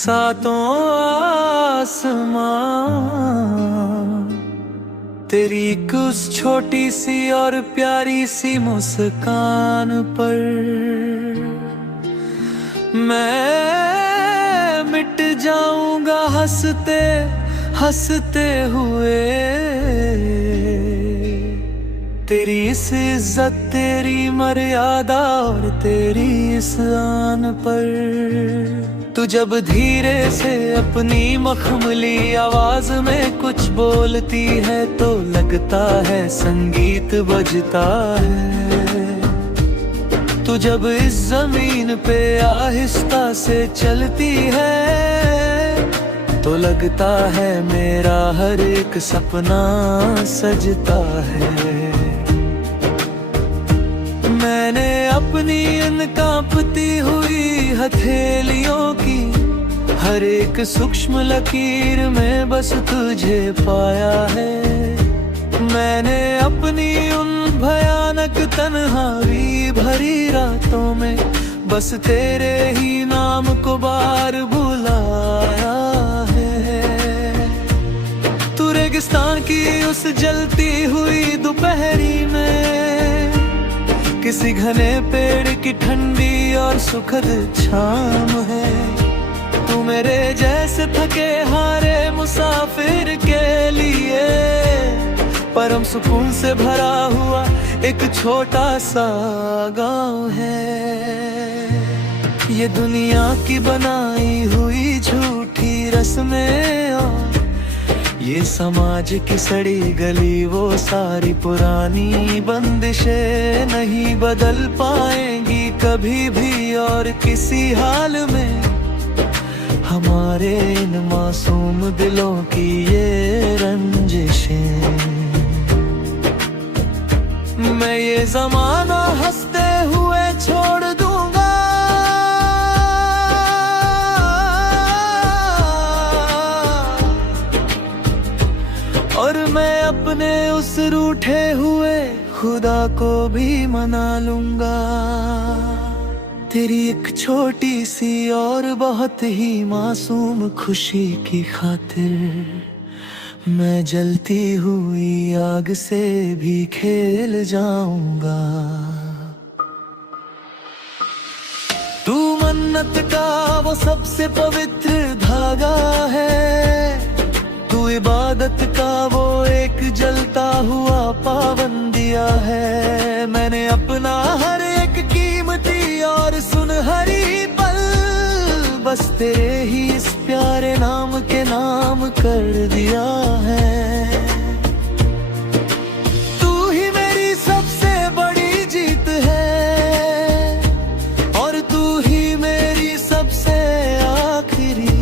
सातों आसमां तेरी एक उस छोटी सी और प्यारी सी मुस्कान पर मैं मिट जाऊंगा हंसते हंसते हुए। तेरी इस इज्जत, तेरी मर्यादा और तेरी इस आन पर तू जब धीरे से अपनी मखमली आवाज में कुछ बोलती है तो लगता है संगीत बजता है। तू जब इस जमीन पे आहिस्ता से चलती है तो लगता है मेरा हर एक सपना सजता है। मैंने अपनी इन कांपती हुई हथेलियों की हर एक सूक्ष्म लकीर में बस तुझे पाया है। मैंने अपनी उन भयानक तन्हाई भरी रातों में बस तेरे ही नाम को बार बुलाया है। तू रेगिस्तान की उस जलती हुई दोपहरी में किसी घने पेड़ की ठंडी और सुखद छाम है। तू मेरे जैसे थके हारे मुसाफिर के लिए परम सुकून से भरा हुआ एक छोटा सा गांव है। ये दुनिया की बनाई हुई झूठी रस्में और ये समाज की सड़ी गली वो सारी पुरानी बंदिशें नहीं बदल पाएंगी कभी भी और किसी हाल में हमारे इन मासूम दिलों की ये रंजिशें। मैं ये जमाना हंसते हुए छोड़ दूंगा और मैं अपने उस रूठे हुए खुदा को भी मना लूंगा। तेरी एक छोटी सी और बहुत ही मासूम खुशी की खातिर मैं जलती हुई आग से भी खेल जाऊंगा। तू मन्नत का वो सबसे पवित्र धागा है, तू इबादत का वो एक जलता हुआ पाबंदिया है। मैंने अपना हर एक कीमती और सुनहरी पल बस तेरे ही इस प्यारे नाम के नाम कर दिया है। तू ही मेरी सबसे बड़ी जीत है और तू ही मेरी सबसे आखिरी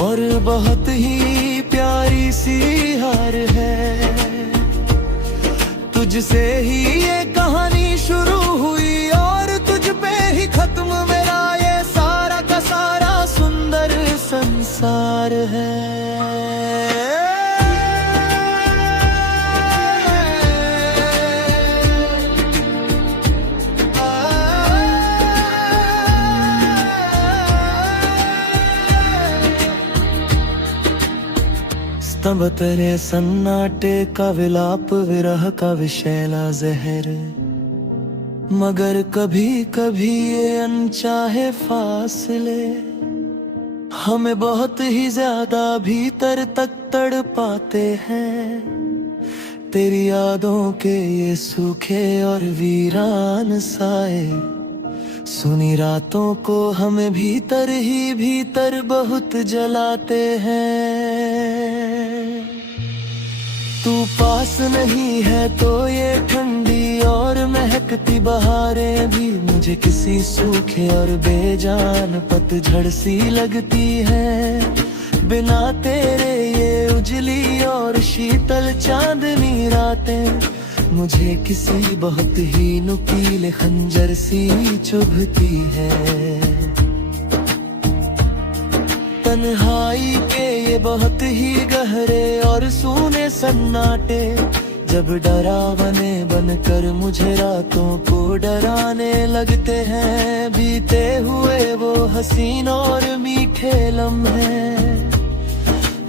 और बहुत ही प्यारी सी हार है। तुझसे ही ये कहानी शुरू हुई और तुझ पे ही खत्म मेरा ये सारा का सारा सुंदर संसार है। स्तंभ तेरे सन्नाटे का विलाप विरह का विषैला जहर, मगर कभी कभी ये अनचाहे फासले हमें बहुत ही ज्यादा भीतर तक तड़पाते हैं। तेरी यादों के ये सूखे और वीरान साए सुनी रातों को हमें भीतर ही भीतर बहुत जलाते हैं। तू पास नहीं है तो ये ठंडी और महकती बहारें भी मुझे किसी सूखे और बेजान पतझड़ सी लगती है। बिना तेरे ये उजली और शीतल चांदनी रातें मुझे किसी बहुत ही नुकीले खंजर सी चुभती है। तन्हाई के ये बहुत ही गहरे और सूने सन्नाटे जब डरावने बनकर मुझे रातों को डराने लगते हैं, बीते हुए वो हसीन और मीठे लम्हे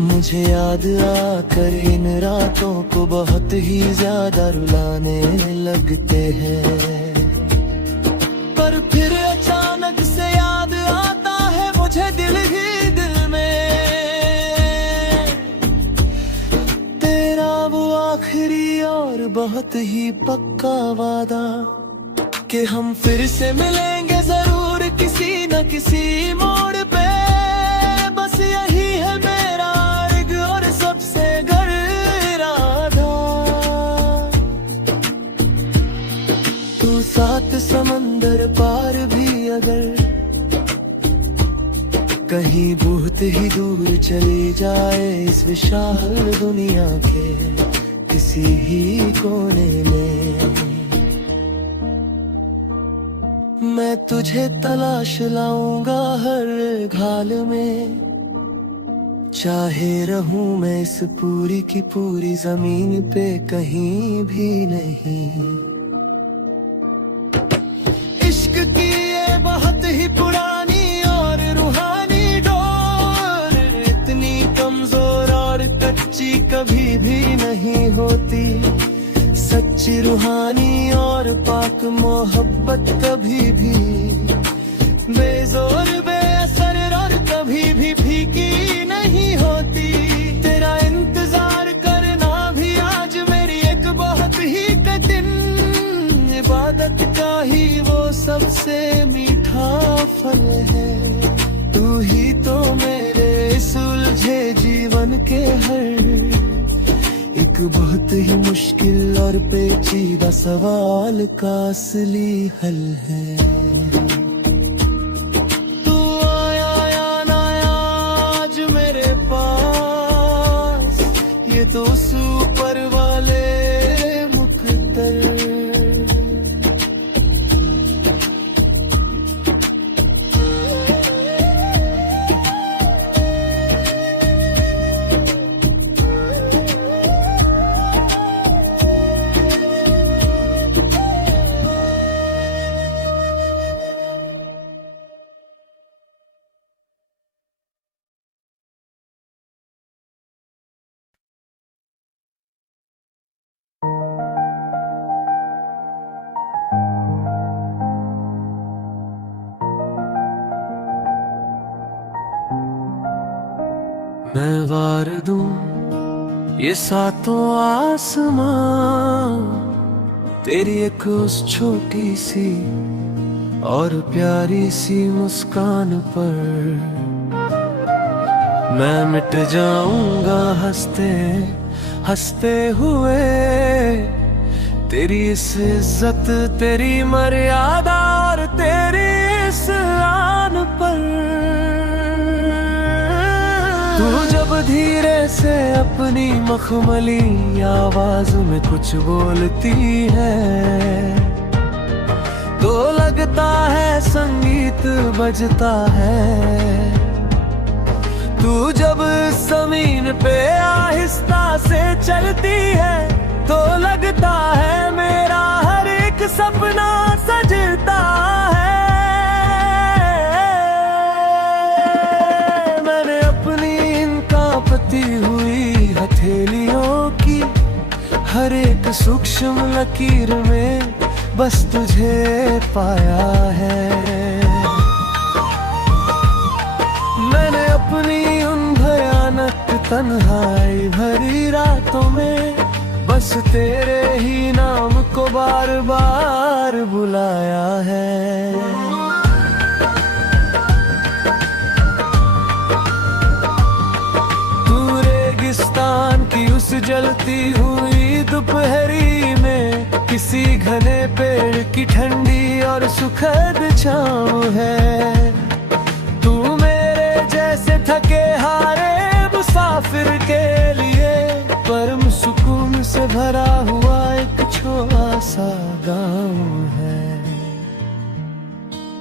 मुझे याद आकर इन रातों को बहुत ही ज्यादा रुलाने लगते हैं। पर फिर अचानक से याद आता है मुझे दिल ही दिल में तेरा वो आखिरी और बहुत ही पक्का वादा कि हम फिर से मिलेंगे जरूर किसी न किसी मोड़ पे। बस यही है मेरा अर्ग और सबसे गर इरादा। तू सात समंदर पार भी अगर कहीं बहुत ही दूर चली जाए, इस विशाल दुनिया के किसी ही कोने में, मैं तुझे तलाश लाऊंगा हर घाल में। चाहे रहूं मैं इस पूरी की पूरी जमीन पे कहीं भी नहीं। इश्क की ये बहुत ही पुरानी और रूहानी डोर इतनी कमजोर और कच्ची कभी भी नहीं होती। सच्ची रूहानी और पाक मोहब्बत कभी भी बेजोर बेअसर और कभी भी फीकी नहीं होती। तेरा इंतजार करना भी आज मेरी एक बहुत ही कठिन इबादत का ही वो सबसे मीठा फल है। तू ही तो मेरे इस उलझे जीवन के हर एक बहुत ही मुश्किल और पेचीदा सवाल का असली हल है। तू आया या ना आया आज मेरे पास, ये तो ऊपर वाले मुकद्दर। मैं वार दूं ये सातों आसमां तेरी एक उस छोटी सी और प्यारी सी मुस्कान पर। मैं मिट जाऊंगा हंसते हंसते हुए तेरी इस इज्जत तेरी मर्यादा और तेरी इस आन पर। तू जब धीरे से अपनी मखमली आवाज में कुछ बोलती है तो लगता है संगीत बजता है। तू जब जमीन पे आहिस्ता से चलती है तो लगता है मेरा हर एक सपना सजता है। मैंने अपनी इन कांपती हुई हथेलियों की हर एक सूक्ष्म लकीर में बस तुझे पाया है। मैंने अपनी उन भयानक तन्हाई भरी रातों में बस तेरे ही नाम को बार बार बुलाया है। तू रेगिस्तान की उस जलती हुई दोपहरी में किसी घने पेड़ की ठंडी और सुखद छाँव है। तू मेरे जैसे थके हारे मुसाफिर के लिए परम सुकून से भरा हुआ एक छोटा सा गाँव है।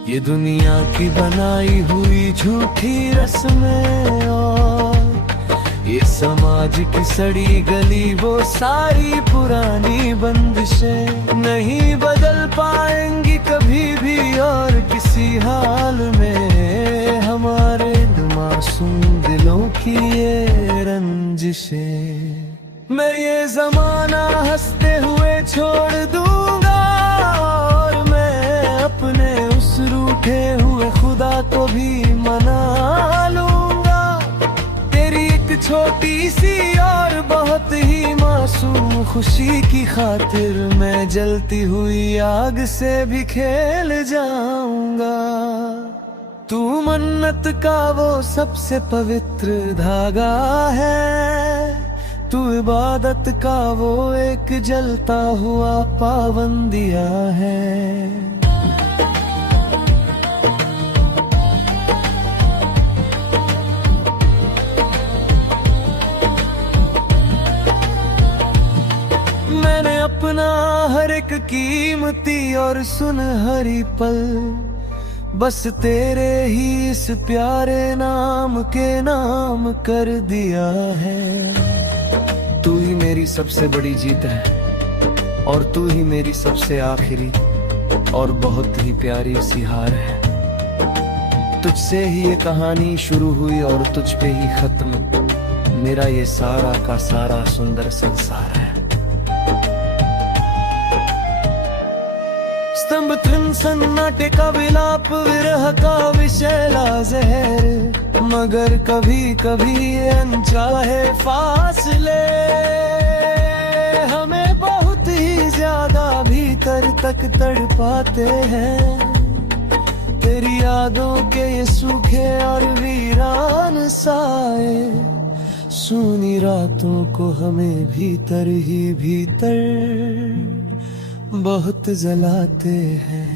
ये दुनिया की बनाई हुई झूठी रस्में और ये समाज की सड़ी गली वो सारी पुरानी बंदिशें नहीं बदल पाएंगी कभी भी और किसी हाल में हमारे मासूम दिलों की ये रंजिशें। मैं ये जमाना हंसते हुए छोड़ दूंगा और मैं अपने उस रूठे हुए खुदा को भी मना लूंगा। तेरी एक छोटी सी और बहुत ही मासूम खुशी की खातिर मैं जलती हुई आग से भी खेल जाऊंगा। तू मन्नत का वो सबसे पवित्र धागा है, तू इबादत का वो एक जलता हुआ पाबंदिया है। मैंने अपना हर एक कीमती और सुनहरी पल बस तेरे ही इस प्यारे नाम के नाम कर दिया है। तू ही मेरी सबसे बड़ी जीत है और तू ही मेरी सबसे आखिरी और बहुत ही प्यारी सी हार है। तुझसे ही ये कहानी शुरू हुई और तुझ पे ही खत्म मेरा ये सारा का सारा सुंदर संसार है। स्तंभ थन सन्नाटे का विलाप विरह का विषैला जहर, मगर कभी कभी ये अनचाहे फासले हमें बहुत ही ज्यादा भीतर तक तड़पाते हैं। तेरी यादों के ये सूखे और वीरान साए सूनी रातों को हमें भीतर ही भीतर बहुत जलाते हैं।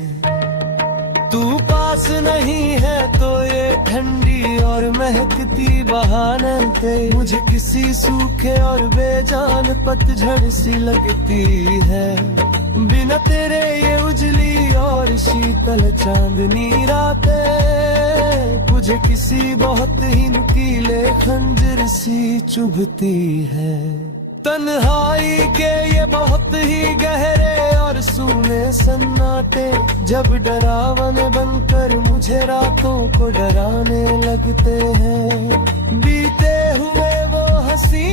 तू पास नहीं है तो ये ठंडी और महकती बहानें मुझे किसी सूखे और बेजान पतझड़ सी लगती है। बिना तेरे ये उजली और शीतल चांदनी रातें मुझे किसी बहुत ही नुकीले खंजर सी चुभती है। तन्हाई के ये बहुत ही गहरे और सूने सन्नाटे जब डरावने बनकर मुझे रातों को डराने लगते हैं। बीते हुए वो हंसी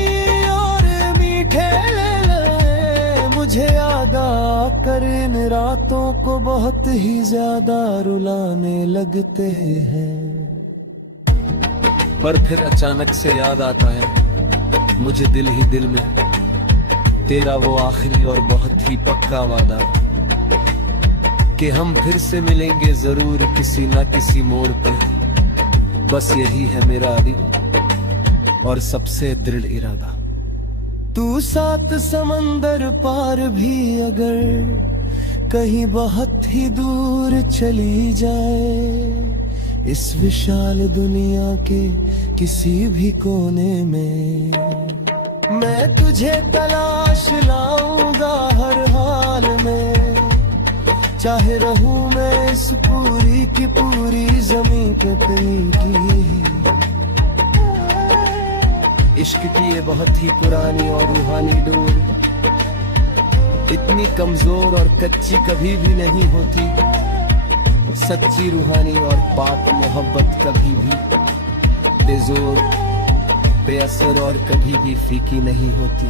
और मीठे लम्हे मुझे याद आकर इन रातों को बहुत ही ज्यादा रुलाने लगते हैं। पर फिर अचानक से याद आता है मुझे दिल ही दिल में तेरा वो आखिरी और बहुत ही पक्का वादा कि हम फिर से मिलेंगे जरूर किसी ना किसी मोड़ पर। बस यही है मेरा अभी और सबसे दृढ़ इरादा। तू सात समंदर पार भी अगर कहीं बहुत ही दूर चली जाए, इस विशाल दुनिया के किसी भी कोने में मैं तुझे तलाश लाऊंगा हर हाल में। चाहे रहूं मैं इस पूरी की पूरी जमीन पे की। इश्क की ये बहुत ही पुरानी और रूहानी डोर इतनी कमजोर और कच्ची कभी भी नहीं होती। सच्ची रूहानी और पाक मोहब्बत कभी भी बेजोर बेअसर और कभी भी फीकी नहीं होती।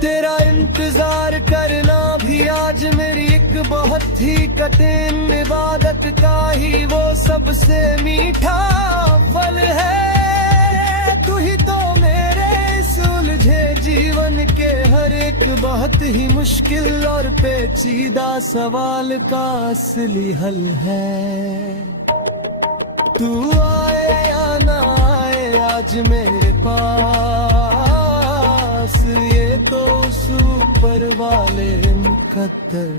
तेरा इंतजार करना भी आज मेरी एक बहुत ही कठिन इबादत का ही वो सबसे मीठा फल है। तू ही तो मेरे सुलझे जीवन के हर एक बहुत ही मुश्किल और पेचीदा सवाल का असली हल है। तू आए या ना आए आज मेरे पास ये तो ऊपर वाले मुकद्दर